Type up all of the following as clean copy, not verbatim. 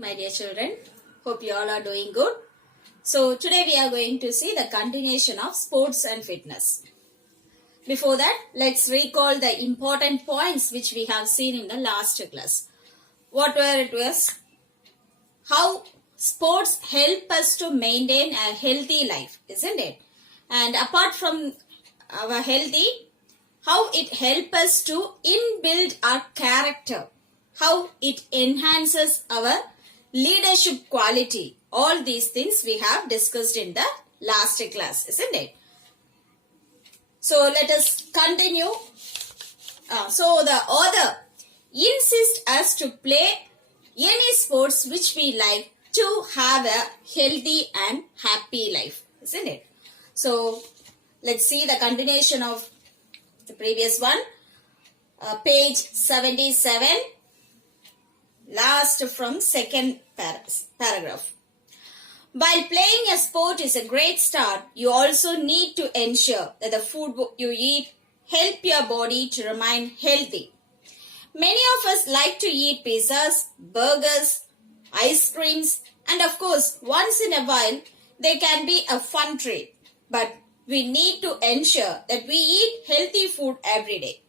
My dear children, hope you all are doing good. So today we are going to see the continuation of sports and fitness. Before that, let's recall the important points which we have seen in the last class. What were it was? How sports help us to maintain a healthy life, isn't it? And apart from our healthy, how it helps us to inbuild our character, how it enhances our leadership quality. All these things we have discussed in the last class, isn't it? So let us continue. So the author insists us to play any sports which we like to have a healthy and happy life, isn't it? So let's see the continuation of the previous one. Page 77. Last from second paragraph. While playing a sport is a great start, you also need to ensure that the food you eat help your body to remain healthy. Many of us like to eat pizzas, burgers, ice creams, and of course, once in a while, they can be a fun treat. But we need to ensure that we eat healthy food every day.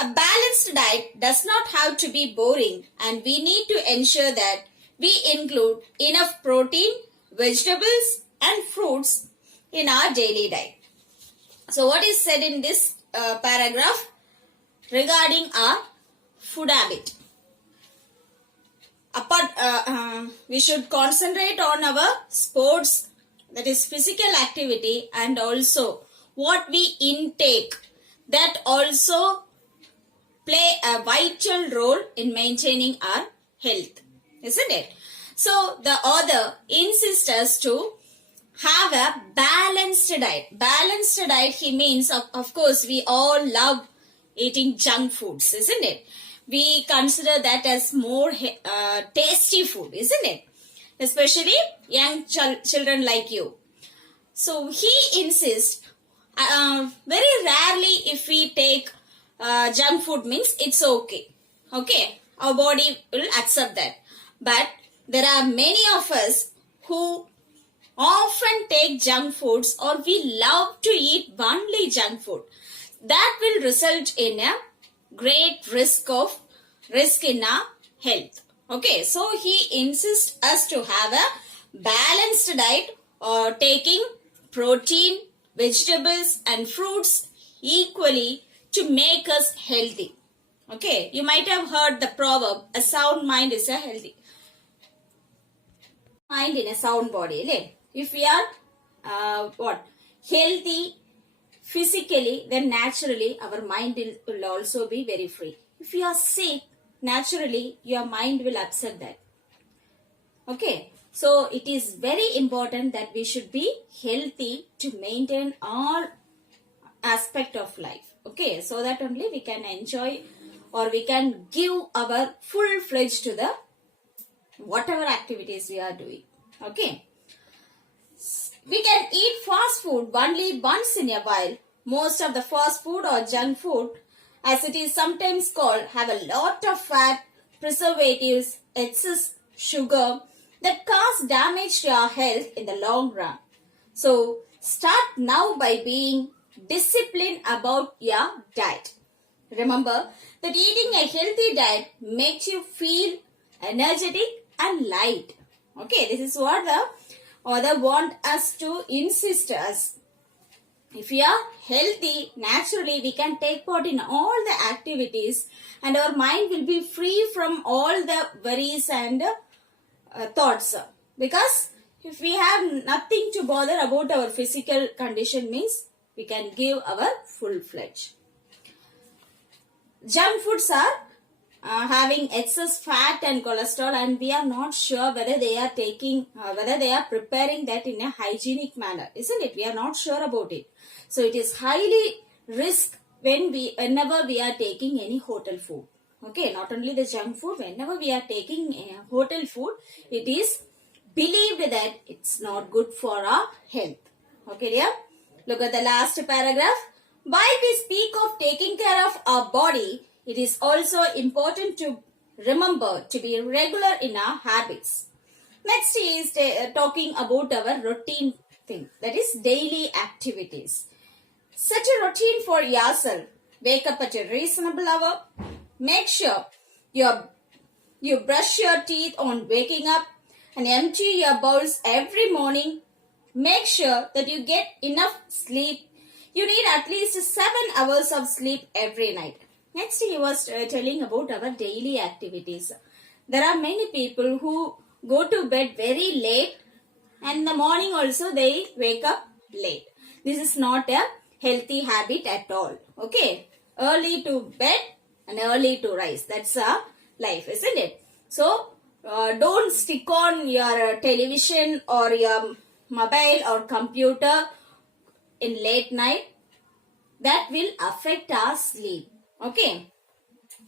A balanced diet does not have to be boring, and we need to ensure that we include enough protein, vegetables and fruits in our daily diet. So what is said in this paragraph regarding our food habit? We should concentrate on our sports, that is physical activity, and also what we intake, that also play a vital role in maintaining our health, isn't it? So the author insists us to have a balanced diet. Balanced diet, he means, of course, we all love eating junk foods, isn't it? We consider that as more tasty food, isn't it? Especially young children like you. So he insists, very rarely if we take junk food means it's okay. Okay, our body will accept that. But there are many of us who often take junk foods, or we love to eat only junk food. That will result in a great risk in our health. Okay, so he insists us to have a balanced diet, or taking protein, vegetables and fruits equally to make us healthy. Okay, you might have heard the proverb, a sound mind is a healthy mind in a sound body. If we are healthy physically, then naturally our mind will also be very free. If you are sick, naturally your mind will accept that. Okay, so it is very important that we should be healthy to maintain all aspect of life. Okay, so that only we can enjoy, or we can give our full-fledged to the whatever activities we are doing. Okay, we can eat fast food only once in a while. Most of the fast food or junk food, as it is sometimes called, have a lot of fat, preservatives, excess sugar that cause damage to our health in the long run. So start now by being disciplined about your diet. Remember that eating a healthy diet makes you feel energetic and light. Okay, this is what the author wants us to insist us. If we are healthy, naturally we can take part in all the activities, and our mind will be free from all the worries and thoughts. Because if we have nothing to bother about our physical condition, means we can give our full-fledged. Junk foods are having excess fat and cholesterol, and we are not sure whether they are preparing that in a hygienic manner, isn't it? We are not sure about it. So it is highly risk whenever we are taking any hotel food. Okay, not only the junk food, whenever we are taking hotel food, it is believed that it's not good for our health. Okay, dear? Look at the last paragraph. While we speak of taking care of our body, it is also important to remember to be regular in our habits. Next is talking about our routine thing, that is daily activities. Set a routine for yourself. Wake up at a reasonable hour. Make sure you brush your teeth on waking up and empty your bowls every morning. Make sure that you get enough sleep. You need at least 7 hours of sleep every night. Next, he was telling about our daily activities. There are many people who go to bed very late and in the morning also they wake up late. This is not a healthy habit at all. Okay, early to bed and early to rise. That's our life, isn't it? So, don't stick on your television or your mobile or computer in late night. That will affect our sleep. Okay.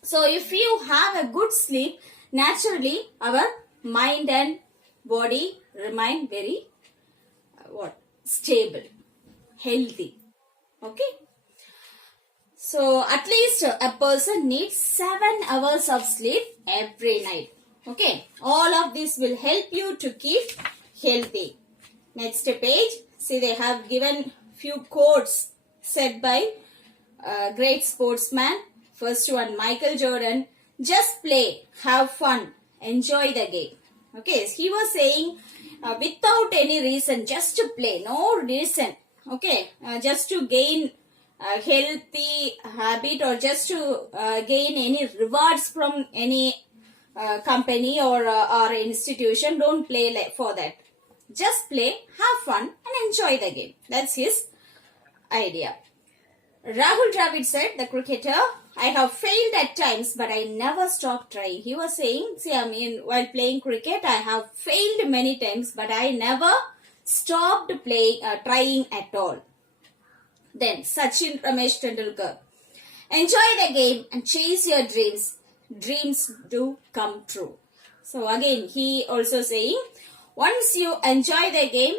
So, if you have a good sleep, naturally our mind and body remain very stable, healthy. Okay. So, at least a person needs 7 hours of sleep every night. Okay. All of this will help you to keep healthy. Next page. See, they have given few quotes said by great sportsman. First one, Michael Jordan. Just play, have fun, enjoy the game. Okay. He was saying without any reason, just to play. No reason. Okay. Just to gain a healthy habit or just to gain any rewards from any company or institution. Don't play for that. Just play, have fun and enjoy the game. That's his idea. Rahul Dravid said, the cricketer, I have failed at times but I never stopped trying. He was saying, while playing cricket I have failed many times but I never stopped trying at all. Then Sachin Ramesh Tendulkar, enjoy the game and chase your dreams. Dreams do come true. So again, he also saying, once you enjoy the game,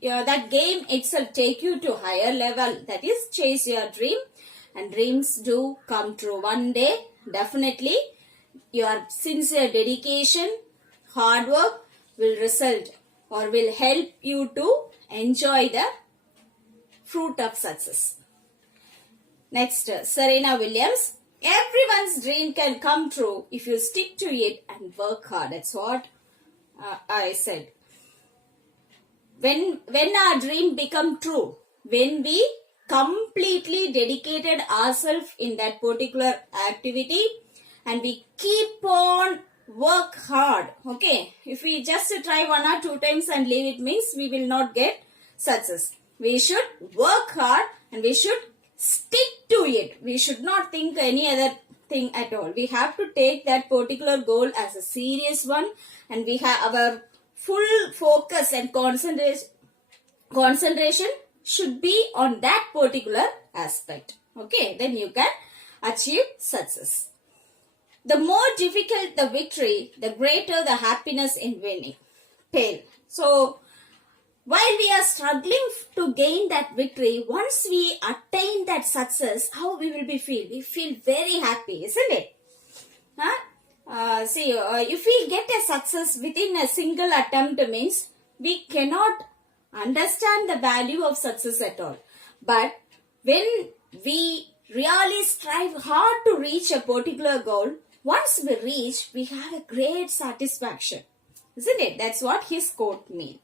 that game itself take you to higher level. That is, chase your dream and dreams do come true. One day, definitely, your sincere dedication, hard work will result or will help you to enjoy the fruit of success. Next, Serena Williams. Everyone's dream can come true if you stick to it and work hard. That's what I said. When our dream become true, when we completely dedicated ourselves in that particular activity and we keep on work hard. Okay, if we just try 1 or 2 times and leave it, means we will not get success. We should work hard and we should stick to it. We should not think any other thing at all. We have to take that particular goal as a serious one and we have our full focus and concentration should be on that particular aspect. Okay, then you can achieve success. The more difficult the victory, the greater the happiness in winning. Pale. So, while we are struggling to gain that victory, once we attain that success, how we will be feel? We feel very happy, isn't it? If we get a success within a single attempt, means we cannot understand the value of success at all. But when we really strive hard to reach a particular goal, once we reach, we have a great satisfaction. Isn't it? That's what his quote means.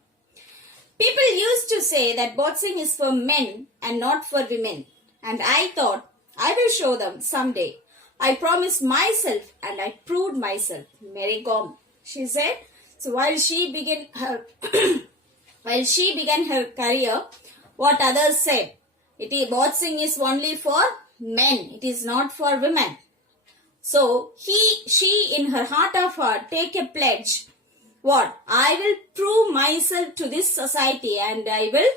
People used to say that boxing is for men and not for women. And I thought, I will show them someday. I promised myself and I proved myself. Mary Kom, she said. So while she began her career, what others said, boxing is only for men. It is not for women. So she in her heart of heart take a pledge. What? I will prove myself to this society and I will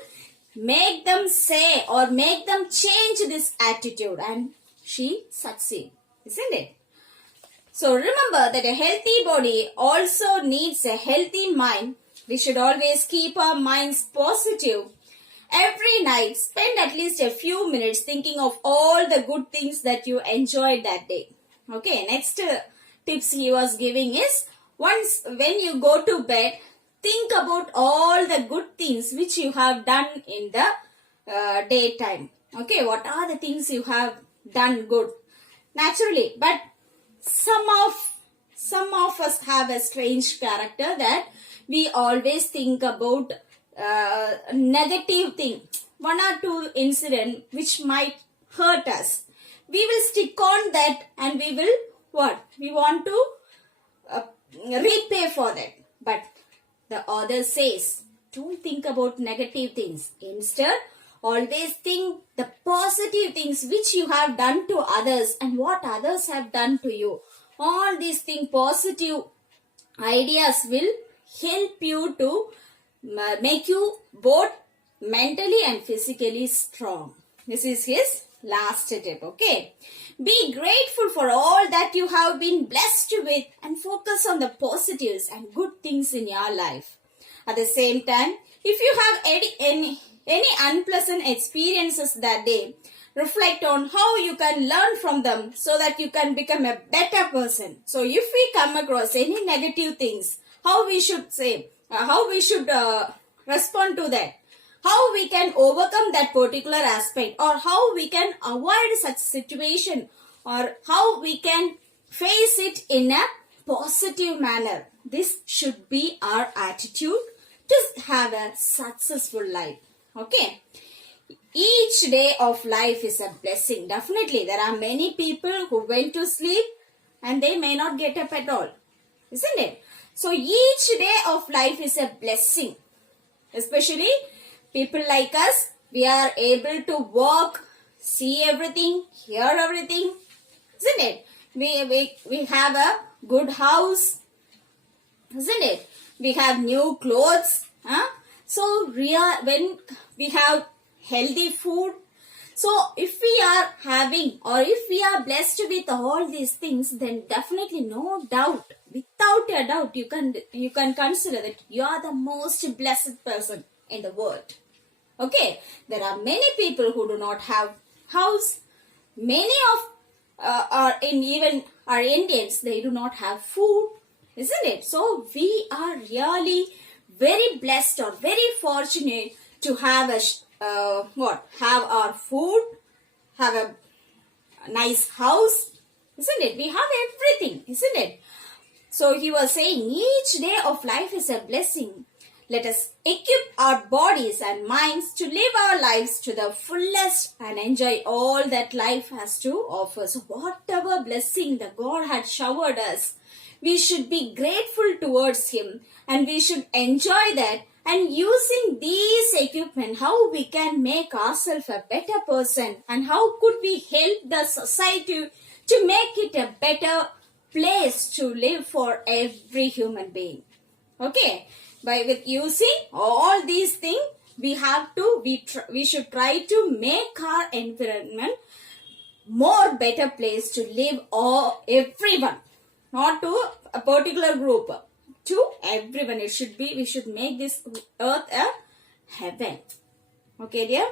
make them say or make them change this attitude, and she succeed. Isn't it? So remember that a healthy body also needs a healthy mind. We should always keep our minds positive. Every night, spend at least a few minutes thinking of all the good things that you enjoyed that day. Okay, next tips he was giving is, once when you go to bed, think about all the good things which you have done in the daytime. Okay, what are the things you have done good? Naturally, but some of us have a strange character that we always think about negative thing, one or two incident which might hurt us. We will stick on that and we will what? We want to repay for that. But the author says, don't think about negative things. Instead, always think the positive things which you have done to others and what others have done to you. All these things, positive ideas will help you to make you both mentally and physically strong. This is his last tip. Okay. Be grateful for all that you have been blessed with and focus on the positives and good things in your life. At the same time, if you have any unpleasant experiences that day, reflect on how you can learn from them so that you can become a better person. So if we come across any negative things, how we should say, how we should respond to that, how we can overcome that particular aspect, or how we can avoid such situation, or how we can face it in a positive manner. This should be our attitude to have a successful life. Okay. Each day of life is a blessing. Definitely, there are many people who went to sleep and they may not get up at all. Isn't it? So each day of life is a blessing. Especially people like us, we are able to walk, see everything, hear everything. Isn't it? We have a good house. Isn't it? We have new clothes. So when we have healthy food. So if we are having or if we are blessed with all these things, then definitely no doubt, without a doubt, you can consider that you are the most blessed person in the world. Okay, there are many people who do not have house. Many of even our Indians, they do not have food, isn't it? So we are really very blessed or very fortunate to have have our food, have a nice house, isn't it? We have everything, isn't it? So he was saying each day of life is a blessing. Let us equip our bodies and minds to live our lives to the fullest and enjoy all that life has to offer. So whatever blessing the God had showered us, we should be grateful towards him and we should enjoy that. And using these equipment, how we can make ourselves a better person and how could we help the society to make it a better place to live for every human being. Okay, with using all these things, we should try to make our environment more better place to live everyone, not to a particular group. To everyone, we should make this earth a heaven. Okay, dear.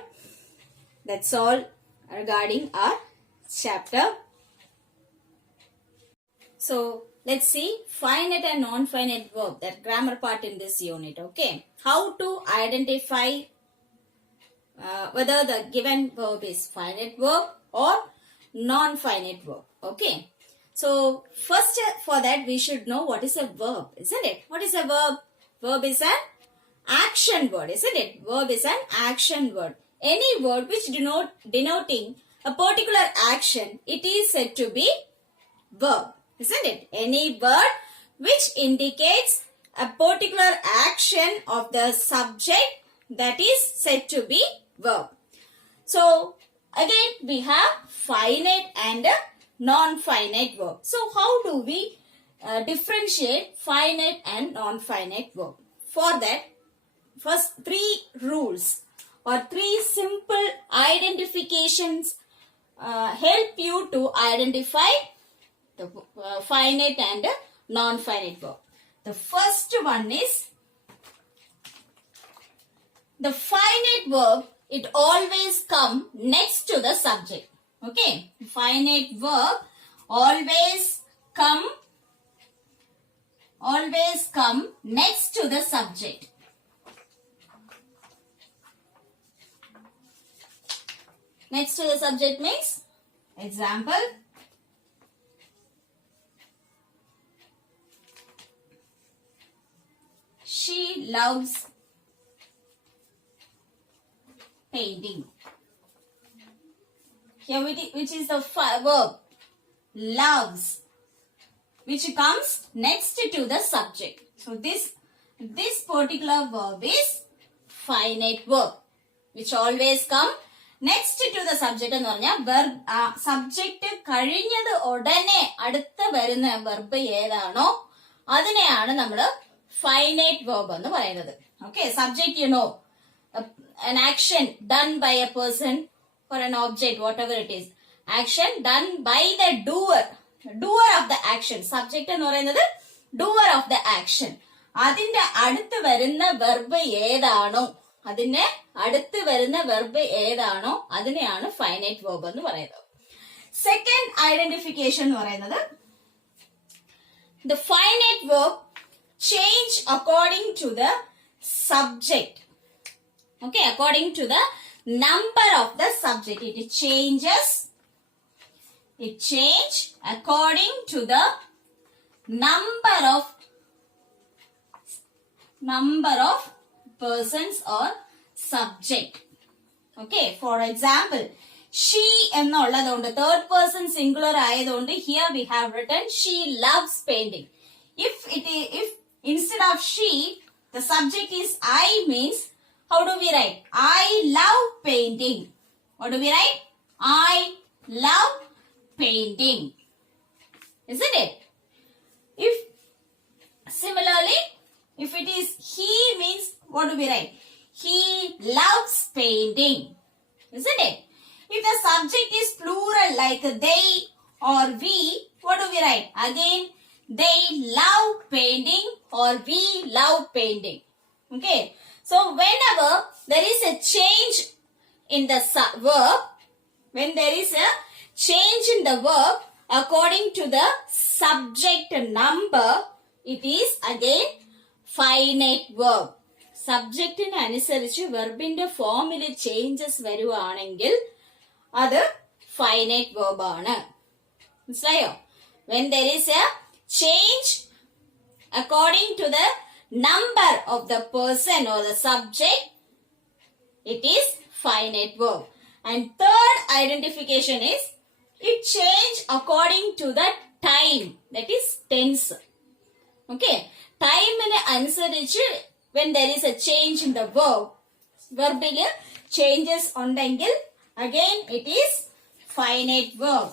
That's all regarding our chapter. So let's see finite and non-finite verb, that grammar part in this unit. Okay, how to identify whether the given verb is finite verb or non-finite verb. Okay. So first for that we should know what is a verb, isn't it? What is a verb? Verb is an action word, isn't it? Verb is an action word. Any word which denoting a particular action, it is said to be verb, isn't it? Any word which indicates a particular action of the subject, that is said to be verb. So again we have finite and non-finite verb. So how do we differentiate finite and non-finite verb? For that, first 3 rules or 3 simple identifications help you to identify the finite and non-finite verb. The first one is the finite verb, it always comes next to the subject. Okay, finite verb always come always come next to the subject. Next to the subject means, example, she loves painting. Here which is the verb? Loves, which comes next to the subject. So this particular verb is finite verb, which always come next to the subject. എന്ന് പറഞ്ഞാൽ verb subject കഴിഞ്ഞത് ഉടനെ അടുത്ത വരുന്ന verb ഏതാണോ അതിനെയാണ് നമ്മൾ finite verb എന്ന് പറയുന്നത്. Okay, subject, you know, an action done by a person or an object, whatever it is. Action done by the doer of the action. Subject എന്ന് പറയുന്നത് doer of the action. അതിന്റെ അടുത്ത് വരുന്ന verb ഏതാണോ അതിനെയാണ് finite verb എന്ന് പറയുന്നത്. Second identification എന്ന് പറയുന്നത്, the finite verb change according to the subject. Okay, according to the number of the subject. It changes according to the number of persons or subject. Okay, for example, she എന്നുള്ളതുകൊണ്ട് third person singular ആയതുകൊണ്ട് here we have written she loves painting. If instead of she the subject is I, means how do we write? I love painting. What do we write? I love painting. Isn't it? Similarly, if it is he, means what do we write? He loves painting. Isn't it? If the subject is plural like they or we, what do we write? Again, they love painting or we love painting. Okay. So whenever there is a change in the verb, when there is a change in the verb according to the subject number, it is again finite verb. സബ്ജക്റ്റിന് അനുസരിച്ച് വെർബിന്റെ ഫോമിൽ changes വരുവാണെങ്കിൽ അത് finite verb ആണ്. മനസ്സിലായോ? When there is a change according to the number of the person or the subject, it is finite verb. And third identification is, it change according to the time, that is tense. Okay, time ine anusarichu when there is a change in the verb il changes undengil again it is finite verb.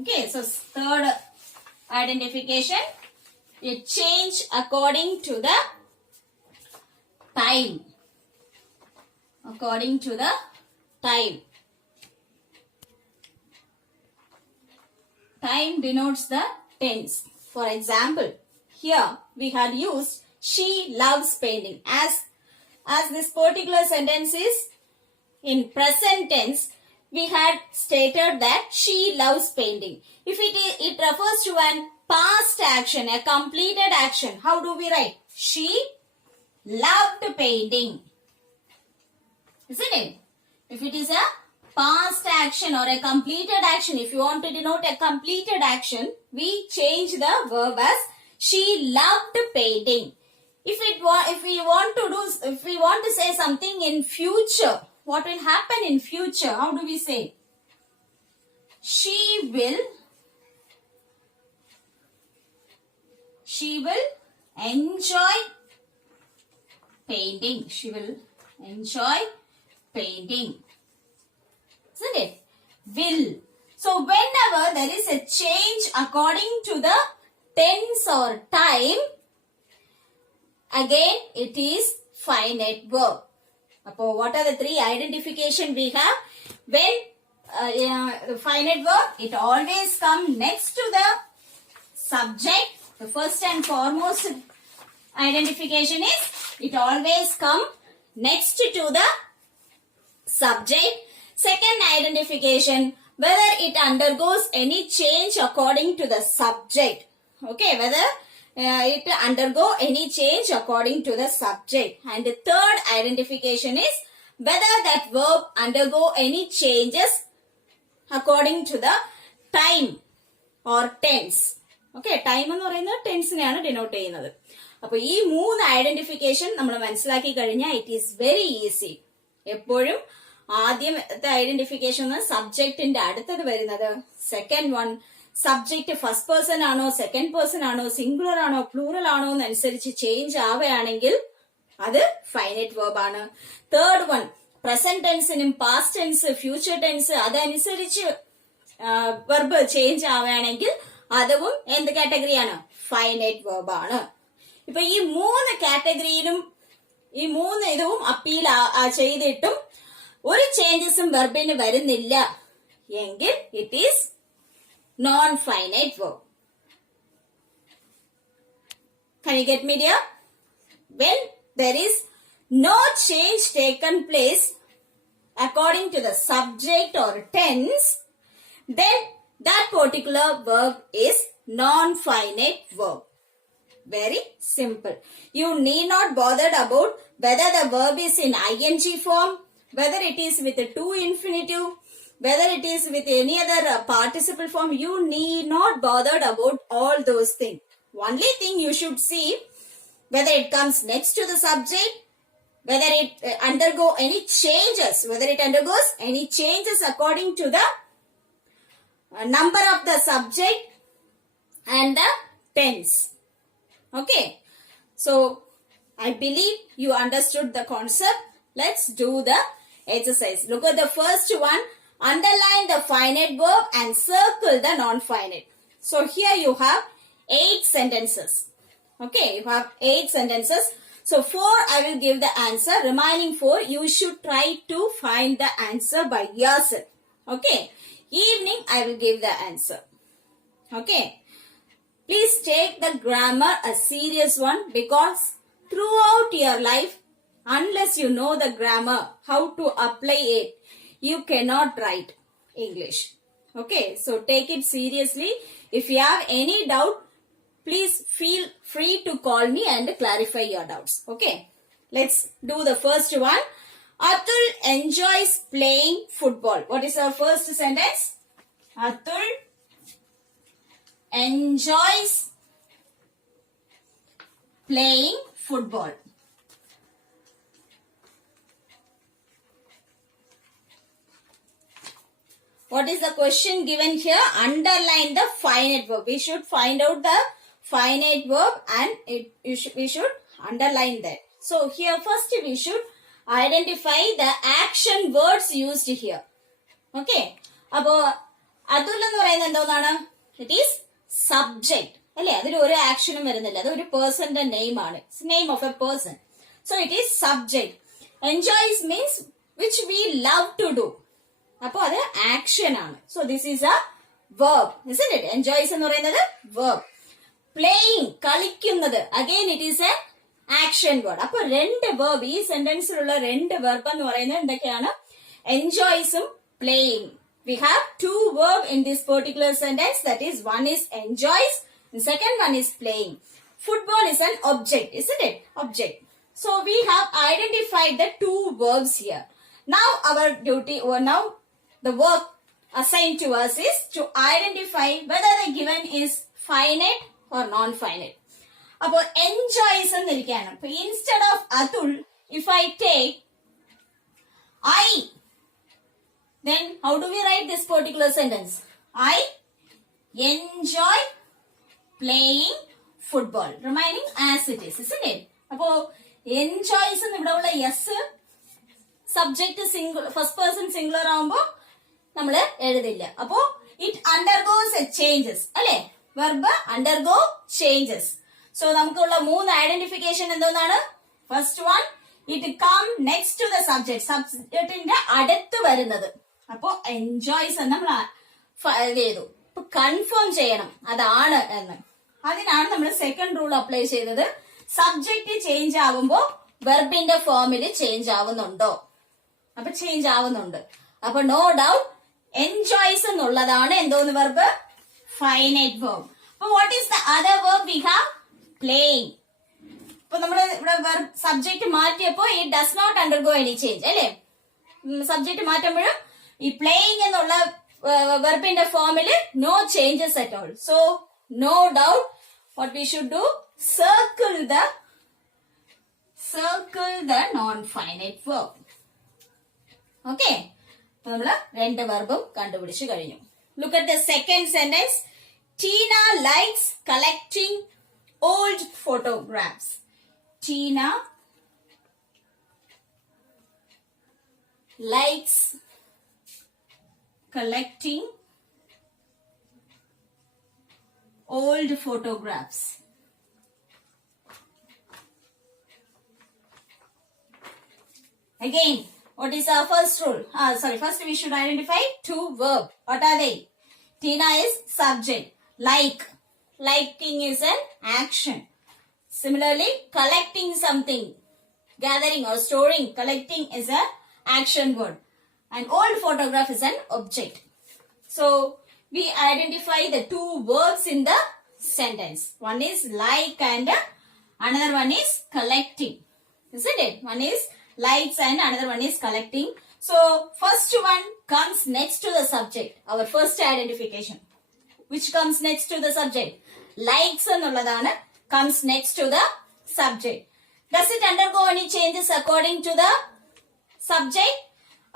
Okay, so third identification, it change according to the time. According to the time. Time denotes the tense. For example, here we had used she loves painting. As this particular sentence is in present tense, we had stated that she loves painting. If it refers to an past action, a completed action, how do we write? She loved painting. Isn't it? If it is a past action or a completed action, if you want to denote a completed action, we change the verb as she loved painting. If we want to say something in future, what will happen in future? How do we say? She will enjoy painting. She will enjoy painting. Isn't it? Will. So whenever there is a change according to the tense or time, again it is finite verb. What are the three identification we have? When the finite verb, it always comes next to the subject. The first and foremost identification is, it always comes next to the subject. Second identification, whether it undergoes any change according to the subject. Okay, whether it undergo any change according to the subject. And the third identification is whether that verb undergo any changes according to the time or tense. Okay, time എന്ന് പറയുന്നത് ടെൻസിനെയാണ് denote ചെയ്യുന്നത്. അപ്പൊ ഈ മൂന്ന് identification നമ്മൾ മനസ്സിലാക്കി കഴിഞ്ഞാൽ it is very easy. എപ്പോഴും ആദ്യത്തെ ഐഡന്റിഫിക്കേഷൻ സബ്ജക്റ്റിന്റെ അടുത്തത് വരുന്നത്. Second one subject first person ആണോ സെക്കൻഡ് പേഴ്സൺ ആണോ സിംഗുലർ ആണോ പ്ലൂറൽ ആണോ എന്നനുസരിച്ച് ചേഞ്ച് ആവുകയാണെങ്കിൽ അത് ഫൈനൈറ്റ് വെർബ് ആണ്. തേർഡ് വൺ പ്രസന്റ് ടെൻസിനും പാസ്റ്റ് ടെൻസ് ഫ്യൂച്ചർ ടെൻസ് അതനുസരിച്ച് വെർബ് ചേഞ്ച് ആവുകയാണെങ്കിൽ അതും എന്ത് കാറ്റഗറിയാണ്? ഫൈനൈറ്റ് വെർബ് ആണ്. ഇപ്പൊ ഈ മൂന്ന് കാറ്റഗറിയിലും ഈ മൂന്ന് ഇതും അപ്പീൽ ചെയ്തിട്ടും ഒരു ചേഞ്ചസും വെർബിന് വരുന്നില്ല എങ്കിൽ it is known finite verb. Can you get me dear? When there is no change taken place according to the subject or tense, then that particular verb is non-finite verb. Very simple. You need not bother about whether the verb is in ing form, whether it is with a to infinitive, whether it is with any other participle form. You need not bother about all those things. Only thing you should see whether it comes next to the subject, whether it undergoes any changes according to the number of the subject and the tense. Okay, so I believe you understood the concept. Let's do the exercise. Look at the first one. Underline the finite verb and circle the non-finite. So here you have 8 sentences. Okay, you have 8 sentences. So 4 I will give the answer. Remaining 4 you should try to find the answer by yourself. Okay, evening I will give the answer. Okay, please take the grammar a serious one, because throughout your life, unless you know the grammar, how to apply it, you cannot write English. Okay, so take it seriously. If you have any doubt, please feel free to call me and clarify your doubts. Okay, let's do the first one. Atul enjoys playing football. What is our first sentence? Atul enjoys playing football. What is the question given here? Underline the finite verb. We should find out the finite verb and we should underline that. So here first we should identify the action words used here. Okay. Appo Atul ennu parayunna endonana? It is subject. അല്ലേ? അതിൽ ഒരു ആക്ഷനും വരുന്നില്ല. അത് ഒരു പേഴ്സന്റെ name ആണ്. It's name of a person. So it is subject. Enjoys means which we love to do. അപ്പൊ അത് ആക്ഷൻ ആണ്. So this is a verb, isn't it? Enjoys എന്ന് പറയുന്നത് verb. Playing കളിക്കുന്നത്, again it is a action word. അപ്പൊ രണ്ട് verb, ഈ സെന്റൻസിലുള്ള രണ്ട് verb എന്ന് പറയുന്നത് എന്തൊക്കെയാണ്? Enjoysഉം playing. We have two verb in this particular sentence. That is, one is enjoys and second one is playing. Football is an object, isn't it? Object. So we have identified the two verbs here. Now our duty, or now the work assigned to us is to identify whether the given is finite or non-finite. About enjoys enniരിക്കുകയാണ്. So instead of Atul, if I take I, then how do we write this particular sentence? I enjoy playing football. Remaining as it is, isn't it? അപ്പോ enjoys എന്ന് ഇവിടെ ഉള്ള yes subject singular first person singular ആവുമ്പോ നമ്മൾ എഴുതില്ല. അപ്പോ it undergoes a changes, അല്ലെ? Verb undergo changes. So നമുക്കുള്ള മൂന്ന് ഐഡന്റിഫിക്കേഷൻ എന്തോന്നാണ്? First one, it come next to the subject, സബ്ജക്റ്റിന്റെ അടുത്ത് വരുന്നത്. അപ്പോ എൻജോയ്സ് എന്ന് നമ്മൾ ചെയ്തു. അപ്പൊ കൺഫേം ചെയ്യണം അതാണ് എന്ന്. അതിനാണ് നമ്മൾ സെക്കൻഡ് റൂൾ അപ്ലൈ ചെയ്തത്. സബ്ജക്ട് ചേഞ്ച് ആവുമ്പോ വെർബിന്റെ ഫോമിൽ ചേഞ്ച് ആവുന്നുണ്ടോ? അപ്പൊ ചേഞ്ച് ആവുന്നുണ്ട്. അപ്പൊ നോ ഡൗട്ട് എൻജോയ്സ് എന്നുള്ളതാണ് എന്തോന്ന് വെർബ്? Finite verb. അപ്പൊ what is the other verb we have? playing. ഇപ്പൊ നമ്മള് ഇവിടെ സബ്ജക്ട് മാറ്റിയപ്പോ it does not undergo any change അല്ലേ? സബ്ജക്ട് മാറ്റുമ്പോഴും ഈ പ്ലേയിങ് എന്നുള്ള വെർബിന്റെ ഫോമില് no changes at all. So no doubt what we should do, circle the non-finite verb. Okay, നമ്മള് രണ്ട് വെർബും കണ്ടുപിടിച്ചു കഴിഞ്ഞു. Look at the second sentence. Tina likes collecting old photographs. Tina likes collecting old photographs. Again, what is our first rule? First we should identify two verbs. What are they? Tina is subject. Liking is an action. Similarly, collecting something, gathering or storing, collecting is an action word. And old photograph is an object. So, we identify the two verbs in the sentence. One is like and another one is collecting. Isn't it? One is likes and another one is collecting. So, first one comes next to the subject. Our first identification. Which comes next to the subject? Likes ennulladana comes next to the subject. Does it undergo any changes according to the subject?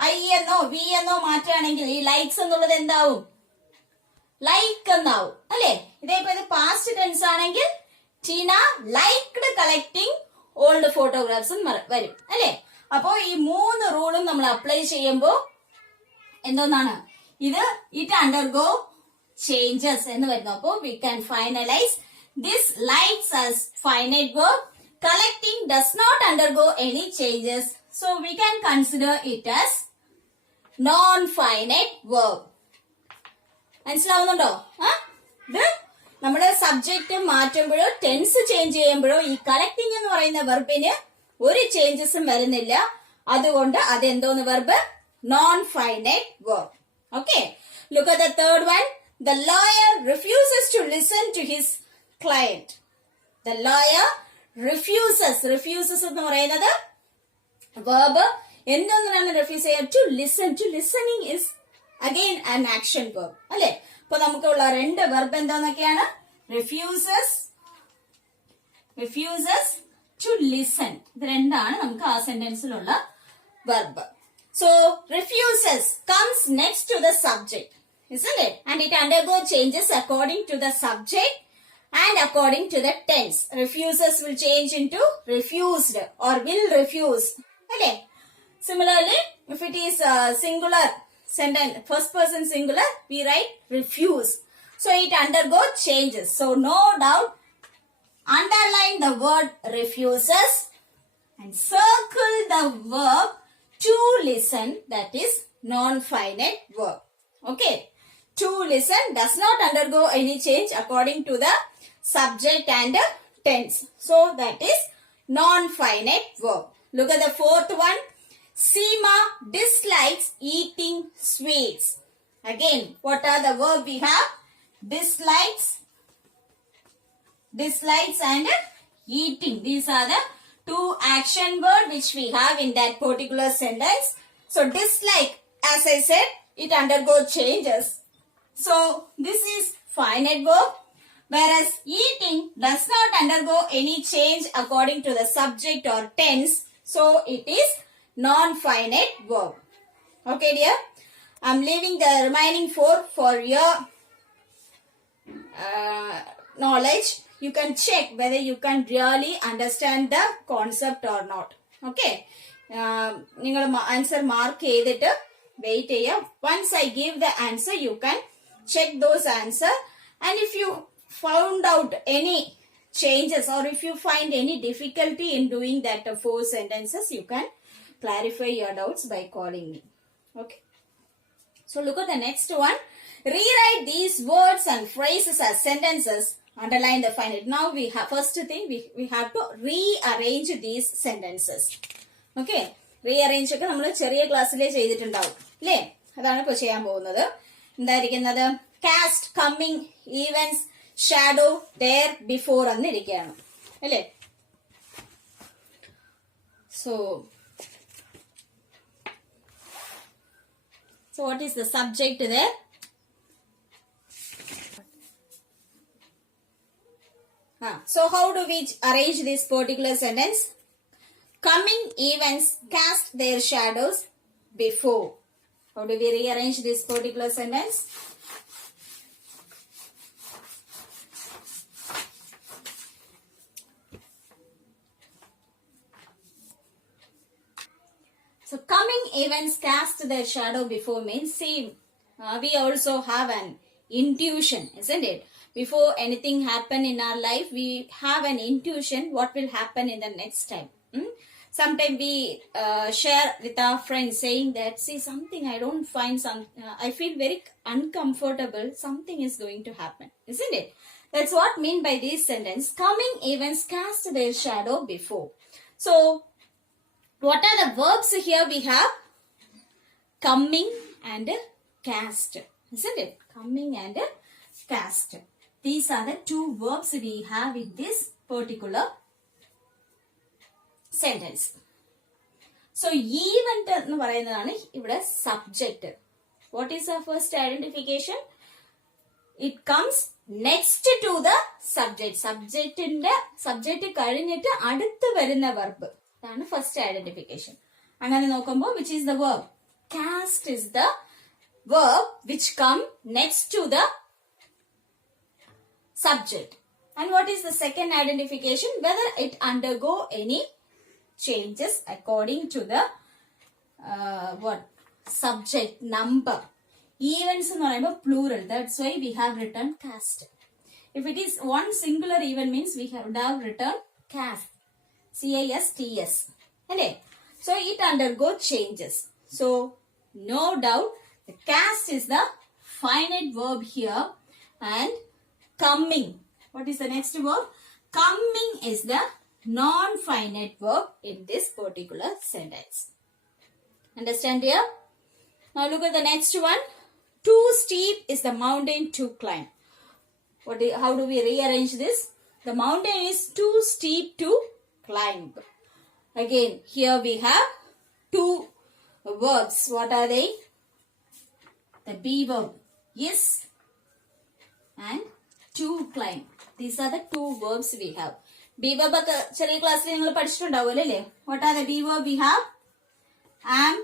I എന്നോ V എന്നോ മാറ്റുകയാണെങ്കിൽ ഈ likes എന്നുള്ളത് എന്താവും? Like എന്നാവും അല്ലെ? ഇതേപ്പോ ഇത് past tense ആണെങ്കിൽ Tina liked collecting old photographs വരും അല്ലെ? അപ്പോ ഈ മൂന്ന് റൂളും നമ്മൾ അപ്ലൈ ചെയ്യുമ്പോ എന്തോന്നാണ് ഇത്? ഇറ്റ് അണ്ടർഗോ ചേഞ്ചസ് എന്ന് വരുന്നു. അപ്പോ we can finalise this likes as finite verb. Collecting does not undergo any changes. So we can consider it as non-finite verb. മനസ്സിലാവുന്നുണ്ടോ? ഇത് നമ്മുടെ സബ്ജക്ട് മാറ്റുമ്പോഴോ ടെൻസ് ചേഞ്ച് ചെയ്യുമ്പോഴോ ഈ കളക്ടിങ് എന്ന് പറയുന്ന വെർബിന് ഒരു ചേഞ്ചസും വരുന്നില്ല. അതുകൊണ്ട് അതെന്തോന്ന് verb? non-finite verb. Okay. Look at the third one. The lawyer refuses to listen to his client. The lawyer refuses എന്ന് പറയുന്നത് verb. എന്തൊന്നാണ് refuse ചെയ്യുക? To listen. To listening is again an action verb. അല്ലെ? അപ്പൊ നമുക്കുള്ള രണ്ട് verb എന്താന്നൊക്കെയാണ്? refuses to listen. ഇത് രണ്ടാണ് നമുക്ക് ആ സെന്റൻസിലുള്ള verb. So refuses comes next to the subject, isn't it? And it undergo changes according to the subject and according to the tense. Refuses will change into refused or will refuse. Okay. Similarly, if it is singular sentence, first person singular, we write refuse. So it undergo changes. So no doubt, underline the word refuses and circle the verb to listen, that is non-finite verb. Okay. To listen does not undergo any change according to the subject and tense. So that is non-finite verb. Look at the fourth one. Seema dislikes eating sweets. Again, what are the verb we have? Dislikes and eating. These are the two action word which we have in that particular sentence. So dislike, as I said, it undergoes changes. So this is finite verb, whereas eating does not undergo any change according to the subject or tense. So it is non-finite verb. Okay dear, I'm leaving the remaining four for your knowledge. You can check whether you can really understand the concept or not. Okay. നിങ്ങൾ answer mark ചെയ്തിട്ട് wait ചെയ്യാം. Once I give the answer, you can check those answer. And if you found out any changes or if you find any difficulty in doing that 4 sentences, you can clarify your doubts by calling me. Okay. So look at the next one. Rewrite these words and phrases as sentences. Underline the finite. Now we have, first thing we have to rearrange these sentences. Okay. Rearrange ഒക്കെ നമ്മൾ ചെറിയ ക്ലാസ്സിലേ ചെയ്തിട്ടുണ്ടാവും അല്ലേ? അതാണ് ഇപ്പോൾ ചെയ്യാൻ പോകുന്നത്. Cast, coming, events, shadow, there, before എന്നിരിക്കുകയാണ്. Right? So what is the subject there? So how do we arrange this particular sentence? Coming events cast their shadows before. How do we rearrange this particular sentence? So coming events cast their shadow before means, see, we also have an intuition, isn't it? Before anything happen in our life, we have an intuition what will happen in the next time. Sometimes we share with our friends saying that, see, something I don't find I feel very uncomfortable. Something is going to happen, isn't it? That's what mean by this sentence. Coming events cast their shadow before. So what are the verbs here we have? Coming and cast, isn't it? Coming and cast. These are the two verbs we have in this particular sentence. So event എന്ന് പറയുന്നതാണ് ഇവിടെ subject. What is our first identification? It comes next to the subject. Subject കഴിഞ്ഞിട്ട് അടുത്ത് വരുന്ന verb. അതാണ് first identification. അങ്ങനെ നോക്കുമ്പോൾ which is the verb? Cast is the verb which come next to the subject. And what is the second identification? Whether it undergo any changes according to the subject number. Events എന്ന് പറയുമ്പോൾ plural. That's why we have written cast. If it is one singular event means we would have written cast. C-A-S-T-S. Okay? So it undergo changes. So no doubt the cast is the finite verb here, and coming. What is the next verb? Coming is the non-finite verb in this particular sentence. Understand here? Now look at the next one. Too steep is the mountain to climb. How do we rearrange this? The mountain is too steep to climb. Again, here we have two verbs. What are they? The be verb is and to climb. These are the two verbs we have. Be verb ചെറിയ ക്ലാസ്സിൽ നിങ്ങൾ പഠിച്ചിട്ടുണ്ടാവുമല്ലോ അല്ലേ? What are the be verb we have? Am,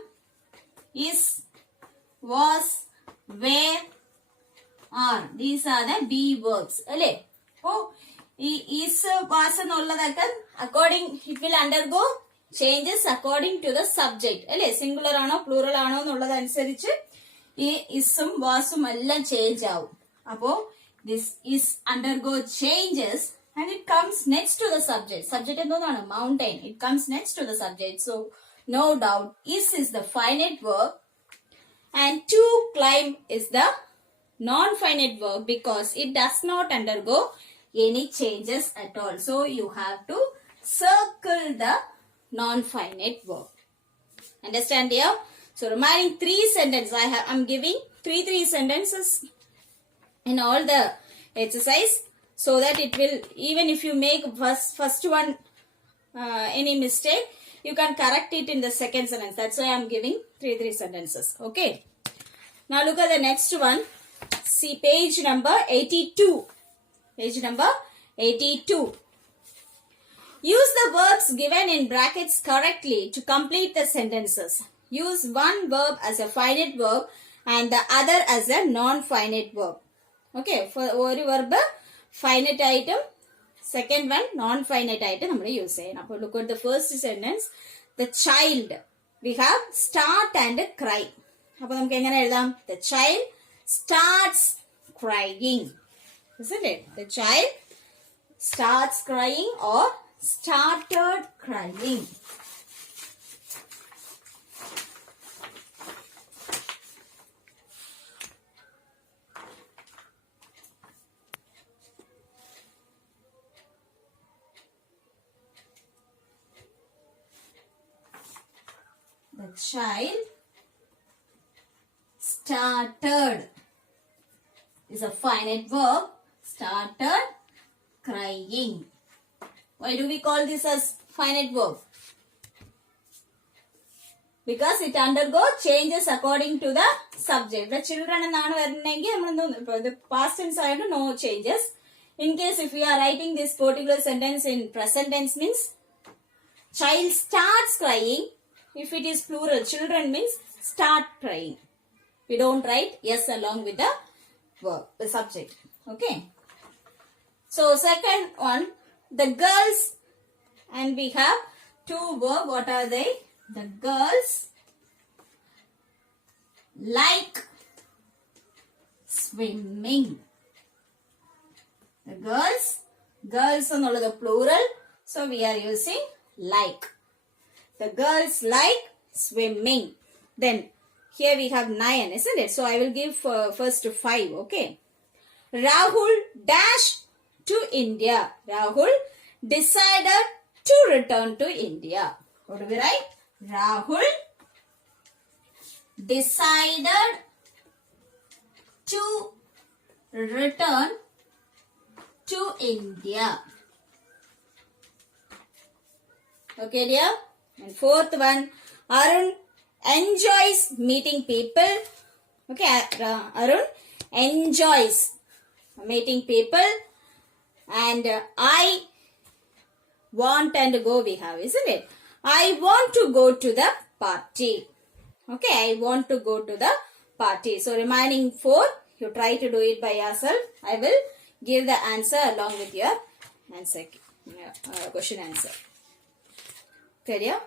is, was, were, are. These are the be verbs അല്ലേ? അപ്പോൾ ഈ is, was എന്നുള്ളതൊക്കെ it will undergo changes according to the subject അല്ലേ? Singular ആണോ പ്ലൂറൽ ആണോ എന്നുള്ളതനുസരിച്ച് ഈ isഉം wasഉം എല്ലാം ചേഞ്ച് ആവും. അപ്പോൾ this is undergo changes and it comes next to the subject. Subject എന്താണ്? Mountain. It comes next to the subject. So no doubt is the finite verb and to climb is the non-finite verb because it does not undergo any changes at all. So you have to circle the non-finite verb. Understand here? So remaining three sentences I'm giving three sentences in all the exercise so that it will, even if you make first one any mistake, you can correct it in the second sentence. That's why I'm giving three sentences. Okay. Now look at the next one. See page number 82. Page number 82. Use the verbs given in brackets correctly to complete the sentences. Use one verb as a finite verb and the other as a non-finite verb. Okay, for one verb finite item, second one non-finite item we use. Now look at the first sentence. The child. We have start and cry. The child starts crying. Isn't it? The child starts crying or started crying. The child started is a finite verb. Started crying. Why do we call this as finite verb? Because it undergo changes according to the subject. The children എന്നാണ് വരുന്നെങ്കിൽ the past tense ആയിട്ട് no changes. In case if we are writing this particular sentence in present tense means child starts crying. If it is plural, children means start crying. We don't write yes along with the verb, the subject. Okay. So second one, the girls, and we have two verbs. What are they? The girls like swimming. The girls എന്നുള്ളത് plural, so we are using like. The girls like swimming. Then here we have 9, isn't it? So I will give first 5, okay? Rahul dashed to India. Rahul decided to return to India. What do we write? Rahul decided to return to India. Okay, dear? And fourth one, Arun enjoys meeting people. Okay, Arun enjoys meeting people. And I want and go we have, isn't it? I want to go to the party. Okay, I want to go to the party. So remaining 4, you try to do it by yourself. I will give the answer along with your answer, question answer. Okay, yeah?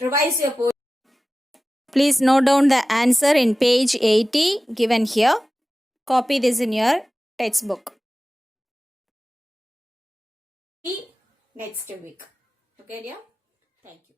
Revise your post. Please note down the answer in page 80 given here. Copy this in your textbook. Next week. Okay, dear? Thank you.